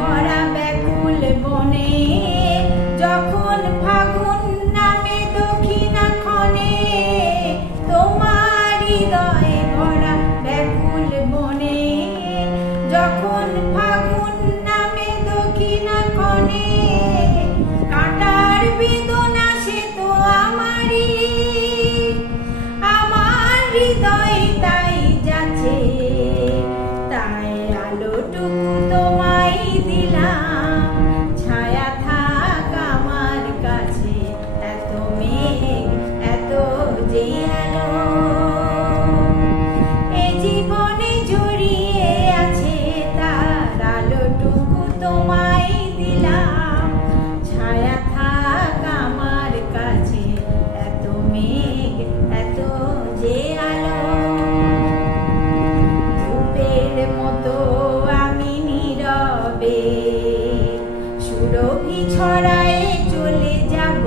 ভরা ব্যাকুল বনে, যখন ফাগুন নামে দক্ষিণা ক্ষণে, তোমার হৃদয়ে ভরা ব্যাকুল বনে, যখন ফাগুন নামে দক্ষিণা ক্ষণে, কাঁটার বেদনা সে তো আমারই, আমার হৃদয় তাই যাচ্ছে, তাই আলোটুকু তোমায় দিলাম, ছায়া থাক আমার কাছে, এত মেঘ এত যে আলো, এ জীবনে জড়িয়ে আছে তার আলোটুকু তোমায় দিলাম, ছায়া থাক আমার কাছে, এত মেঘ এত যে আলো। ধূপের মতো আমি নীরবে সুরভি ছড়ায় চলে যাব।